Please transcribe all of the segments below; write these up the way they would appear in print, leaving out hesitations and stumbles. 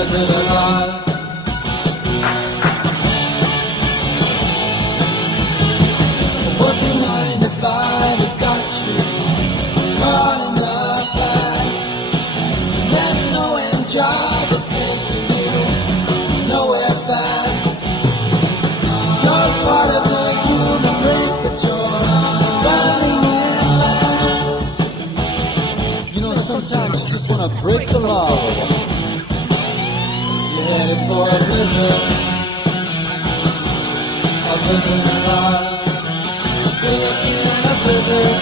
Blizzard of Aahhh. Working 9 to 5, it's got you caught in the flags. That no-end job is taking you nowhere fast. You're part of the human race, but you're running in last. You know, sometimes you just want to break the law. You're headed for a blizzard of Aahhh. You're looking at a blizzard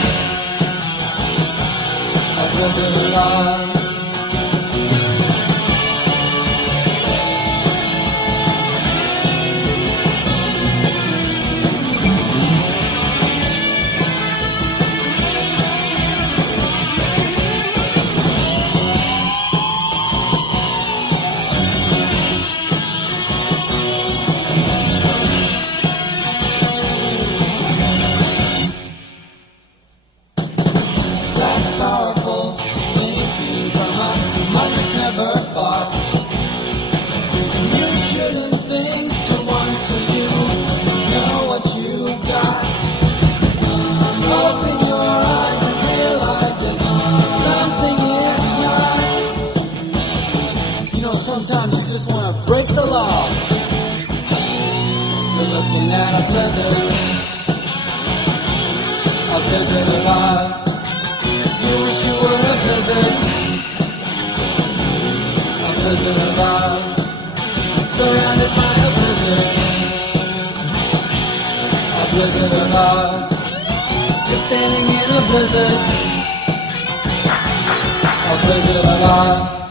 of Aahhh. That's powerful thinking from a mind that's never fought. You shouldn't think to want to you know what you've got. Open your eyes and realize it's something it's not. You know, sometimes you just want to break the law. You're looking at a blizzard of Aahhh. You wish you were a blizzard of Aahhh. Surrounded by a blizzard of Aahhh. You're standing in a blizzard of Aahhh.